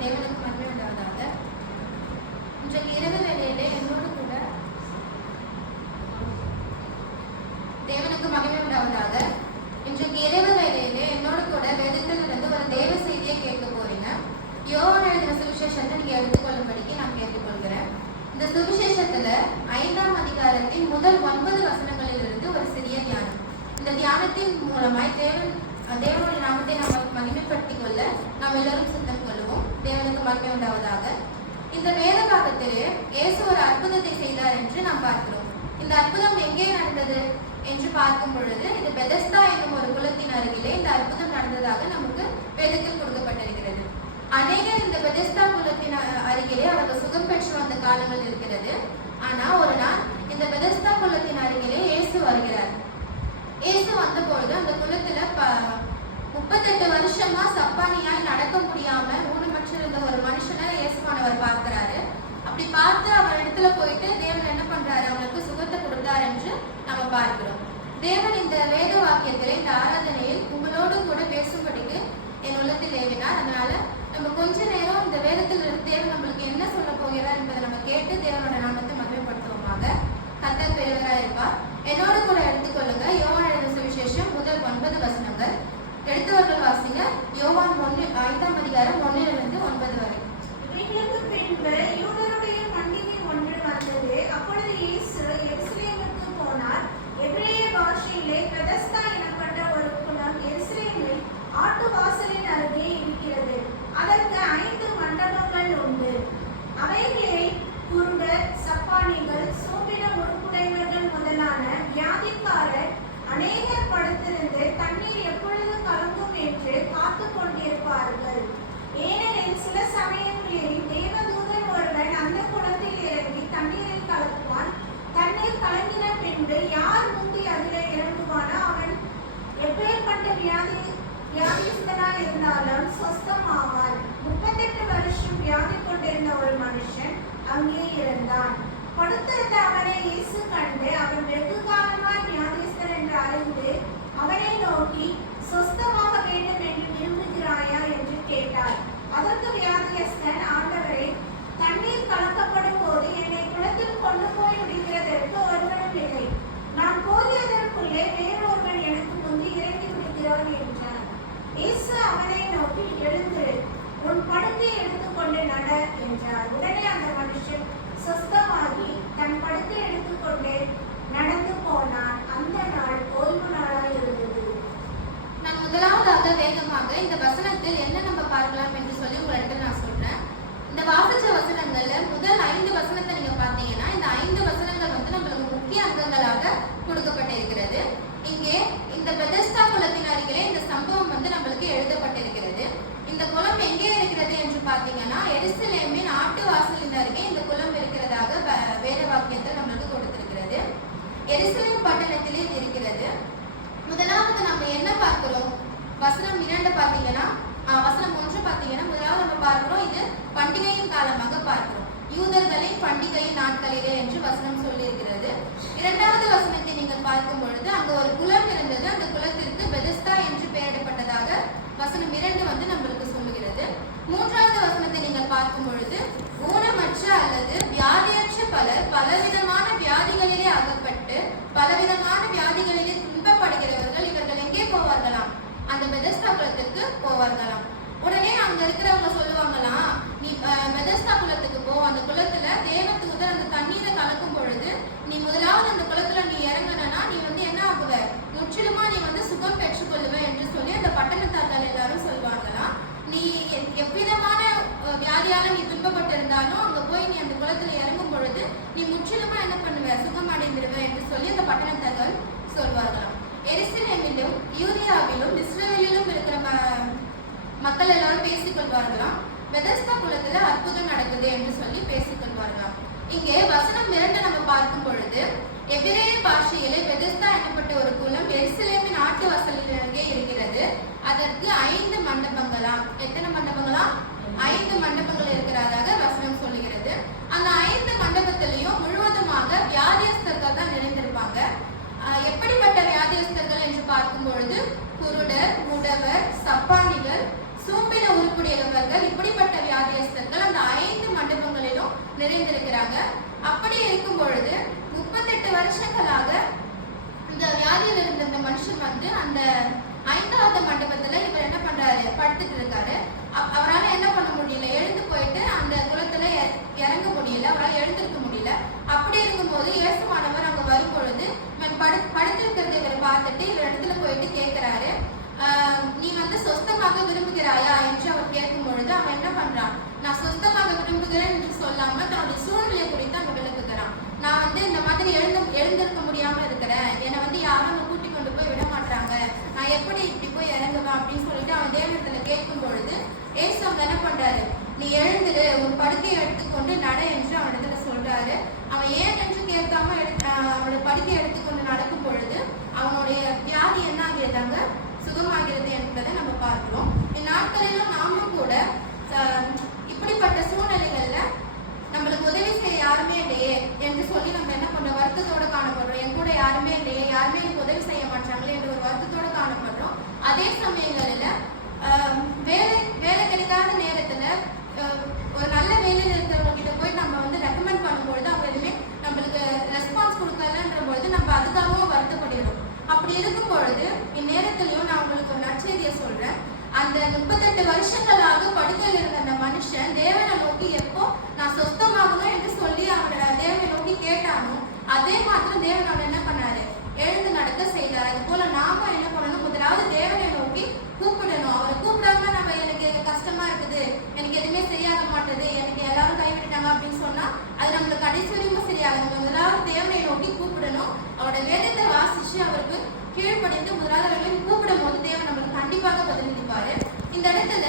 தேவனுக்கு மகிமை உண்டாவதாக. இன்றைக்கு இரவு வேளையிலே என்னோடு கூட தேவனுக்கு மகிமை உண்டாவதாக. இன்றைக்கு இரவு வேளையிலே என்னோடு கூட வேதத்திலிருந்து ஒரு தேவ செய்தியை கேட்க போறீங்க. யோவான் எழுதின சுவிசேஷத்தை நீங்க எடுத்துக்கொள்ளும்படிக்கு நான் கேட்டுக்கொள்கிறேன். இந்த சுவிசேஷத்துல 5ஆம் அதிகாரத்தின் முதல் 9 வசனங்களிலிருந்து ஒரு சிறிய தியானம். இந்த தியானத்தின் மூலமாய் தேவனுடைய நாமத்தை நாம் மகிமைப்படுத்திக் கொள்ள நாம் எல்லாரும் சித்தம் கொள்வோம். தேவனுக்கு மகிமை உண்டாவதாக. இந்த வேத பாகத்திலே இயேசு ஒரு அற்புதத்தை செய்தார் என்று நாம் பார்க்கிறோம். இந்த அற்புதம் எங்கே நடந்தது என்று பார்க்கும் பொழுது இது பெதஸ்தா என்னும் ஒரு குளத்தின் அருகிலே இந்த அற்புதம் நடந்ததாக நமக்கு வேதத்தில் கொடுக்கப்பட்டிருக்கிறது. அநேகர் இந்த பெதஸ்தா குளத்தின் அருகிலே அவர்கள் சுகம் பெற்று வந்த காலங்கள் இருக்கிறது. ஆனா ஒரு நாள் இந்த பெதஸ்தா குளத்தின் அருகிலே இயேசு வருகிறார். இயேசு வந்த பொழுது அந்த குளத்துல 38 வருஷமா சப்பானியாய் நடக்க முடியாம ஊனமற்றிருந்த ஒரு மனுஷனை இயேசுவானவர் பார்க்கிறாரு. அப்படி பார்த்து அவர் இடத்துல போயிட்டு தேவன் என்ன பண்றாரு, அவனுக்கு சுகத்தை கொடுத்தார் என்று நம்ம பார்க்கிறோம். தேவன் இந்த வேத வாக்கியத்தில் இந்த ஆராதனையில் உங்களோடு கூட பேசும்படிக்கு என் உள்ளத்தில் ஏவினார். அதனால நம்ம கொஞ்ச நேரம் இந்த வேதத்தில் இருந்து தேவன் நம்மளுக்கு என்ன சொல்ல போகிறார் என்பதை நம்ம கேட்டு தேவனோட நாமத்தை மகிமைப்படுத்துவோமாக. கர்த்தர் பெரியவராக இருப்பார். என்னோடு கூட எடுத்துக்கொள்ளுங்க யோவான் எழுதின சுவிசேஷம் முதல் 9 வசனங்கள். எடுத்தவர்கள் வாசிங்க. யோவான் 5ஆம் அதிகாரம் 1லிருந்து 9 வரை. இவைகளுக்கு பின்பு யூதருடைய பண்டிகை ஒன்று வந்தது. அப்பொழுது இயேசு எருசலேமுக்கு போனார். எபிரேய பாஷையிலே பெதஸ்தா எனப்பட்ட ஒரு குளம் எருசலேமில் ஆட்டு வாசலின் அருகே இருக்கிறது. அதற்கு 5 மண்டபங்கள் உண்டு. அவைகளில் குருடர், சப்பானிகள், சூம்பின உறுப்புடையவர்கள் முதலான வியாதிக்காரர் அநேகர் படுத்திருந்து தண்ணீர் எப்பொழுது கலங்கும் என்று காத்து கொண்டிருப்பார்கள். ஏனெனில் சில சமயங்களில் தேவதூதன் ஒருவன் அந்த குளத்தில் இறங்கி தண்ணீரில் கலக்குவான். தண்ணீர் கலங்கின பின்பு யார் முந்தி அதில் இறங்குவானோ அவன் எப்பேற்பட்ட வியாதிஸ்தனாய் இருந்தாலும் சொஸ்தமாவான். 38 வருஷம் வியாதி கொண்டிருந்த ஒரு மனுஷன் அங்கே இருந்தான். படுத்திருந்த அவனை இயேசு கண்டு அவன் வெகு காலமாய் வியாதிஸ்தன் என்று அறிந்து அவனை நோக்கி, சொஸ்தமாக வேண்டும் என்று விரும்புகிறாயா என்று கேட்டார். அதற்கு வியாதியஸ்தன், ஆண்டவரே, தண்ணீர் கலக்கப்படும் போது என்னை குளத்தில் கொண்டு போய் விடுகிறதற்கு ஒருவனும் இல்லை. நான் போகிறதற்குள்ளே வேறொருவன் எனக்கு முந்தி இறங்கி விடுகிறான் என்றார். இயேசு அவனை நோக்கி, எழுந்திரு, உன் படுக்கை எடுத்துக்கொண்டு நட என்றார். உடனே அந்த மனுஷன் சொஸ்தமாகி தன் படுக்கை எடுத்துக்கொண்டு நடந்து போனான். அந்த நாள் ஓய்வு நாளாய் இருந்தது. நான் முதலாவதாக வேகமாக இந்த வசனத்தில் என்ன நம்ம பார்க்கலாம் என்று சொல்லி உங்களிடத்தில் நான் சொல்றேன். இந்த வாசிச்ச வசனங்கள்ல முதல் 5 வசனத்தை நீங்க பார்த்தீங்கன்னா இந்த 5 வசனங்கள் நம்மளுக்கு முக்கிய அங்கங்களாக கொடுக்கப்பட்டிருக்கிறது. இங்கே இந்த பெதஸ்தா குளத்தின் அருகிலே இந்த சம்பவம் நம்மளுக்கு எழுதப்பட்டிருக்கிறது. இந்த குளம் எங்கே இருக்கிறது என்று பார்த்தீங்கன்னா எருசலேமின் ஆட்டு வாசலின் அருகே இந்த குளம் இருக்கிறதாக வேத வாக்கியத்தில் நம்மளுக்கு கொடுத்திருக்கிறது. எருசலேம் பட்டணத்திலே இது இருக்கிறது. முதலாவது நம்ம என்ன பார்க்கிறோம், வசனம் 2 பார்த்தீங்கன்னா வசனம் 1 பார்த்தீங்கன்னா முதலாவது நம்ம பார்க்கிறோம் இது பண்டிகையின் காலமாக பார்க்கிறோம். யூதர்களின் பண்டிகையின் நாட்களிலே என்று வசனம் சொல்லி இருக்கிறது. 2வது வசனத்தை நீங்கள் பார்க்கும் பொழுது அங்க ஒரு குளம் இருந்தது. அந்த குளத்திற்கு பெதஸ்தா என்று பெயரிடப்பட்டதாக வசனம் 2 நம்மளுக்கு சொல்லுகிறது. 3வது வசனத்தை நீங்கள் பார்க்கும் பொழுது ஊனமற்ற அல்லது வியாதியற்ற பலர் பலவிதமான வியாதிகளிலே அகப்பட்டு பலவிதமான வியாதிகளிலே துன்பப்படுகிறவர்கள் இவர்கள் எங்கே போவார்களாம், அந்த பெதஸ்தா குளத்துக்கு போவார்களாம். உடனே அங்க இருக்கிறவங்க சொல்லுவாங்களாம், நீ பெதஸ்தா குளத்துக்கு போ, அந்த குளத்துல தேவதூதர் அந்த தண்ணீரை கலக்கும் பொழுது நீ முதலாவது அந்த குளத்துல நீ இறங்கினா நீ என்ன ஆகுவ, முற்றிலுமா நீ சுகம் பெற்றுக்கொள்ளுவ என்று சொல்லி அந்த பட்டணத்தார்கள் எல்லாரும் சொல்லுவாங்களாம். நீ எவ்விதமான வியாதியால நீ துன்பப்பட்டிருந்தாலும் அங்க போய் நீ அந்த குளத்துல இறங்கும் பொழுது நீ முற்றிலுமா என்ன பண்ணுவ, சுகம் அடைந்திருவ என்று சொல்லி அந்த பட்டணத்தார்கள் சொல்வார்களாம். எருசலேமிலும் யூதியாவிலும் இஸ்ரவேலிலும் இருக்கிற மக்கள் எல்லாரும் பேசிக்கொள்வார்களாம். பெதஸ்தா குளத்துல அற்புதம் நடக்குது என்று சொல்லி பேசிக்கொள்வார்களாம். இங்கே வசனம் 2 நம்ம பார்க்கும் பொழுது எபிரேய பாஷையிலே பெதஸ்தா எனப்பட்ட ஒரு குளம் எருசலேமின் ஆட்டு வாசலில் அருகே இருக்கிறது. அதற்கு 5 மண்டபங்களாம். எத்தனை மண்டபங்களாம்? 5 மண்டபங்கள் இருக்கிறதாக வசனம் சொல்லுகிறது. அந்த 5 மண்டபத்திலையும் முழுவதுமாக வியாதியஸ்தர்கள் தான் நிறைந்திருப்பாங்க. எப்படிப்பட்ட வியாதியஸ்தர்கள் என்று பார்க்கும் பொழுது குருடர், முடவர், சப்பானிகள், சூம்பின உருப்புடையவர்கள், இப்படிப்பட்ட வியாதி வியாதியஸ்தர்கள் அந்த 5 மண்டபங்களிலும் நிறைந்திருக்கிறாங்க. அப்படி இருக்கும் பொழுது 38 வருஷங்களாக இந்த வியாதியில் இருந்த இந்த மனுஷன் வந்து அந்த 5வது மண்டபத்துல இவர் என்ன பண்றாரு, படுத்துட்டு இருக்காரு. அவரால் என்ன பண்ண முடியல, எழுந்து போயிட்டு அந்த குளத்துல இறங்க முடியல, அவரால் எழுந்திருக்க முடியல. அப்படி இருக்கும்போது இயேசுவானவர் அங்க வரும் பொழுது படுத்திருக்கிறத இவர் பார்த்துட்டு இவர் இடத்துல போயிட்டு கேட்கிறாரு, நீ வந்து சொஸ்தமாக விரும்புகிறாயா என்று அவர் கேட்கும் பொழுது அவன் என்ன பண்றான், நான் சொஸ்தமாக விரும்புகிறேன் என்று சொல்லாம தன்னுடைய சூழ்நிலை குறித்து அங்க விளக்குகிறான். நான் வந்து இந்த மாதிரி எழுந்திருக்க முடியாம இருக்கிறேன், என்னை வந்து யாரும் கூட்டி கொண்டு போய் விட மாட்டாங்க, நான் எப்படி இப்படி போய் இறங்குவேன் அப்படின்னு சொல்லிட்டு அவன் தேவனிடத்துல கேட்கும் பொழுது ஏசு அவங்க என்ன பண்றாரு, நீ எழுந்துரு, உன் படுக்கையை எடுத்துக்கொண்டு நட என்று அவன் இடத்துல சொல்றாரு. அவன் ஏன் என்று கேட்காம அவனுடைய படுக்கையை எடுத்துக்கொண்டு நடக்கும் பொழுது அவனுடைய வியாதி என்ன ஆகிறதாங்க, சுகமாகிறது என்பதை நம்ம பார்க்கிறோம். இந்நாட்களிலும் நாமும் கூட இப்படிப்பட்ட சூழ்நிலைகள்ல நம்மளுக்கு உதவி செய்ய யாருமே இல்லையே என்று சொல்லி நம்ம என்ன பண்றோம், வருத்தத்தோட காணப்படுறோம். என் கூட யாருமே இல்லையே, யாருமே எனக்கு உதவி செய்ய மாட்டாங்களே என்று ஒரு வருத்தத்தோட காணப்படுறோம். அதே சமயங்களில் வேலை கிடைக்காத நேரத்துல ஒரு நல்ல வேலையில் இருக்கிறவங்க கிட்ட போய் நம்ம வந்து ரெக்கமெண்ட் பண்ணும்பொழுது அவங்க எதுவுமே நம்மளுக்கு ரெஸ்பான்ஸ் கொடுக்கலன்ற பொழுது நம்ம அதுக்காகவும் வருத்தப்படுகிறோம். அப்படி இருக்கும் பொழுது இந்நேரத்திலையும் நான் உங்களுக்கு ஒரு நற்செய்தியை சொல்றேன். அந்த 38 வருஷங்களாக படுக்கையில் இருந்த அந்த மனுஷன் தேவனை நோக்கி எப்போ நான் சொஸ்தமாகணும் என்று சொல்லி அவனோட தேவனை நோக்கி கேட்டானோ அதே மாதிரி தேவன் அவன் என்ன பண்ணாரு, எழுந்து நடக்க செய்தார். அது போல நாம என்ன பண்ணணும், முதலாவது தேவனை நோக்கி கூப்பிடணும். அவரை கூப்பிடாம நம்ம எனக்கு கஷ்டமா இருக்குது, எனக்கு எதுவுமே சரியாக மாட்டேது, எனக்கு எல்லாரும் கைவிட்டாங்க அப்படின்னு சொன்னா அது நம்மளுக்கு கடைசி வரைக்கும் சரியாகும். முதலாவது தேவனை நோக்கி கூப்பிடணும். அவரோட வேதத்தை வாசிச்சு அவருக்கு கீழ்ப்படிந்து முதலாவது கூப்பிடும் போது தேவன் நம்மளுக்கு கண்டிப்பாக பதிலளிப்பாரு. இந்த இடத்துல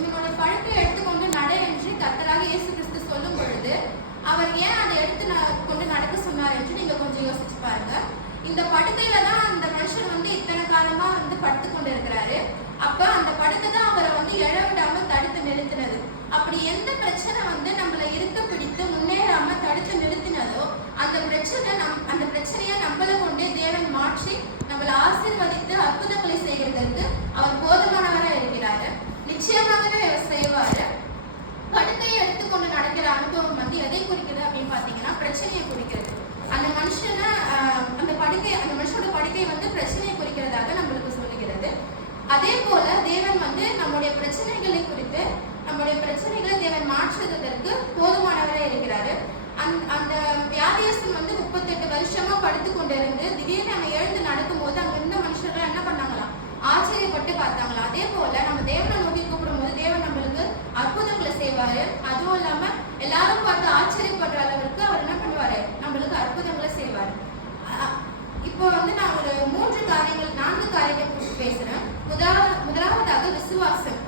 இவனோட பழக்கையை எடுத்துக்கொண்டு நட என்று கர்த்தராக இயேசு கிறிஸ்து சொல்லும் பொழுது அவர் ஏன் அதை எடுத்து கொண்டு நடக்க சொன்னார் என்று நீங்க கொஞ்சம் யோசிச்சு பாருங்க. இந்த படுக்கையில தான் அந்த மனுஷன் வந்து இத்தனை காலமா வந்து படுத்து கொண்டு இருக்கிறாரு. அப்ப அந்த படுக்கை தான் அவரை வந்து எழ விடாம தடுத்து நிறுத்தினது. அப்படி எந்த பிரச்சனை வந்து நம்மள இருக்க பிடித்து முன்னேறாம தடுத்து நிறுத்தினதோ அந்த பிரச்சனையை நம்மளை கொண்டே தேவன் மாற்றி நம்மளை ஆசீர்வதித்து அற்புதங்களை செய்கிறதற்கு அவர் போதுமானவராக இருக்கிறாரு. நிச்சயமாகவே அவர் செய்வாரு. படுக்கையை எடுத்துக்கொண்டு நடக்கிற அனுபவம் வந்து எதை குறிக்கிறது அப்படின்னு பாத்தீங்கன்னா பிரச்சனையை குறிக்கிறது. அந்த மனுஷனோட படுக்கை வந்து பிரச்சனையை குறிக்கிறதாக நம்மளுக்கு சொல்லுகிறது. அதே போல தேவன் வந்து நம்முடைய பிரச்சனைகளை குறித்து நம்முடைய பிரச்சனைகளை தேவன் மாற்றுவதற்கு போதுமானவராக இருக்கிறாரு. அந்த வியாதியஸ்தன் வந்து 38 வருஷமா படுத்து கொண்டிருந்து திடீர்னு நம்ம எழுந்து நடக்கும் போது அங்க இருந்த மனுஷர்கள் என்ன பண்ணாங்களாம், ஆச்சரியப்பட்டு பார்த்தாங்களா. அதே போல நம்ம தேவனை நோக்கி கூப்பிடும் போது தேவன் நம்மளுக்கு அற்புதங்களை செய்வாரு. அதுவும் இல்லாம எல்லாரும் பார்த்து ஆச்சரியப்படுற அளவுக்கு அவர் என்ன பண்ணுவாரு, நம்மளுக்கு அற்புதங்களை செய்வாரு. இப்போ வந்து நான் ஒரு 4 காரியங்கள் குறித்து பேசுறேன். முதலாவதாக விசுவாசம்.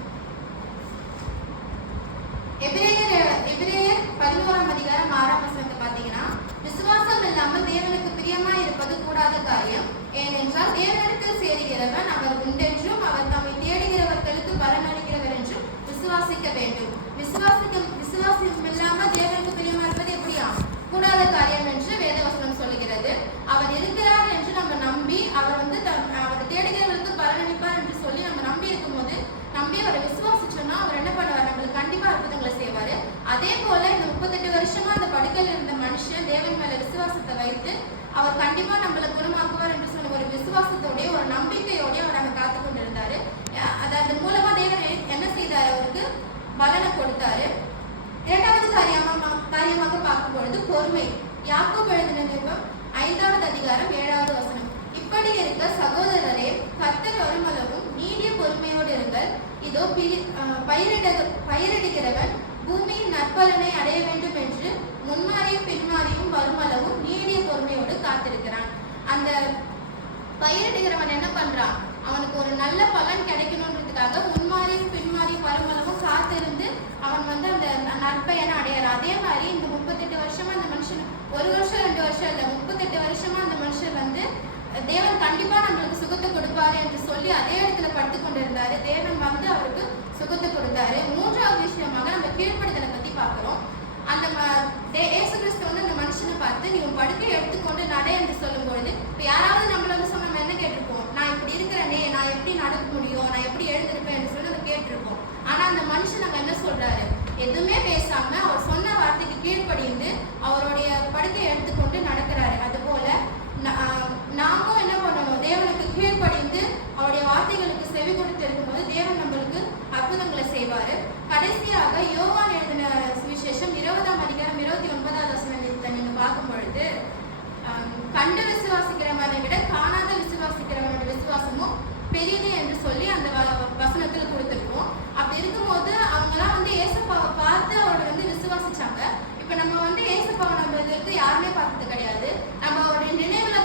எபிரேயர் 11ஆம் அதிகாரம் 6ஆம் வசனத்தை பார்த்தீங்கன்னா, விசுவாசம் இல்லாமல் தேவனுக்கு பிரியமா இருப்பது கூடாத காரியம். ஏனென்றால் தேவனிடத்தில் சேருகிறவன் அவர் உண்டென்றும் அவர் தம்மை தேடுகிறவர்களுக்கு பலனளிக்கிறவர் என்றும் விசுவாசிக்க வேண்டும். விசுவாசம் இல்லாம தேவனுக்கு பிரியமா இருப்பது எப்படியா கூடாத காரியம் என்று வேதவசனம் சொல்லுகிறது. அவர் இருக்கிறார் என்று நம்ம நம்பி அவர் வந்து அவர் தேடுகிறவர்களுக்கு பலனளிப்பார் என்று சொல்லி நம்ம நம்பி இருக்கும் போது நம்பி அவரை விசுவாசிச்சோம்னா அவர் என்ன பண்ணுவார், நம்மளுக்கு கண்டிப்பா அற்புதங்களை செய்வாரு. அதே போல இந்த 38 வருஷமா அந்த படுக்கையில் இருந்த மனுஷன் தேவன் மேல விசுவாசத்தை வைத்து அவர் கண்டிப்பா நம்மளை குணமாக்குவார் என்று சொன்ன ஒரு விசுவாசத்தோடய ஒரு நம்பிக்கையோடய அவர் அங்க காத்து கொண்டு இருந்தாரு. அது மூலமா தேவன் என்ன செய்தார், அவருக்கு பலனை கொடுத்தாரு. இரண்டாவது காரியமாக பார்க்கும் பொழுது பொறுமை. யாக்கோபு எழுதின நிருபம் 5ஆவது அதிகாரம் 7வது வசனம். இப்படி இருக்க சகோதரரே, கர்த்தர் வருமளவும் நீடிய பொறுமையோடு இருங்கள். இதோ பயிரிடுகிறவன் பூமியின் நற்பலனை அடைய வேண்டும் என்று முன்மாறியும் பின்மாறியும் வருமளவும் நீடிய பொறுமையோடு காத்திருக்கிறான். அந்த பயிரிடுகிறவன் என்ன பண்றான், அவனுக்கு ஒரு நல்ல பலன் கிடைக்கணுன்றதுக்காக முன்மாறியும் பின்மாறியும் வருமளவும் காத்திருந்து அவன் வந்து அந்த நற்பயனை அடையறான். அதே மாதிரி இந்த 38 வருஷமா அந்த மனுஷன் 1 வருஷம் 2 வருஷம் இல்ல 38 வருஷமா அந்த மனுஷன் வந்து தேவன் கண்டிப்பா நம்மளுக்கு சுகத்தை கொடுப்பாரு என்று சொல்லி அதே இடத்துல படுத்து கொண்டிருந்தாரு. தேவன் வந்து அவருக்கு சுகத்தை கொடுத்தாரு. 3வது விஷயமாக நம்ம கீழ்ப்படுதலை பத்தி பார்க்கிறோம். அந்த இயேசு கிறிஸ்து வந்து அந்த மனுஷனை பார்த்து நீ உன் படுக்கையை எடுத்துக்கொண்டு நடை என்று சொல்லும் பொழுது இப்ப யாராவது நம்மள வந்து சொன்ன என்ன கேட்டிருப்போம், நான் இப்படி இருக்கிறேனே, நான் எப்படி நடக்க முடியும், நான் எப்படி எழுந்திருப்பேன் என்று சொல்லி அதை கேட்டிருப்போம். ஆனா அந்த மனுஷன் அங்க என்ன சொல்றாரு. எதுவுமே பேசாம அவர் சொன்ன வார்த்தைக்கு கீழ்ப்படிந்து அவருடைய படுக்கையை எடுத்துக்கொண்டு நடக்கிறாரு. அதுபோல நாமும் என்ன பண்ணணும்? தேவனுக்கு கீழ்ப்படிந்து அவருடைய வார்த்தைகளுக்கு செவி கொடுத்து இருக்கும்போது தேவன் நம்மளுக்கு அற்புதங்களை செய்வாரு. கடைசியாக யோவான் எழுதின சுவிசேஷம் 20ஆம் அதிகாரம் 29வது வசனத்தை நீங்க பார்க்கும் பொழுது, கண்டு விசுவாசிக்கிறவனை விட காணாத விசுவாசிக்கிறவனோட விசுவாசமும் பெரியது என்று சொல்லி அந்த வசனத்துல கொடுத்துருக்கோம். அப்படி இருக்கும்போது அவங்கெல்லாம் வந்து ஏசப்பாவை பார்த்து அவரை வந்து விசுவாசிச்சாங்க. இப்ப நம்ம வந்து ஏசப்பாவை நம்ம யாருமே பார்த்தது கிடையாது. நம்ம அவருடைய நினைவுல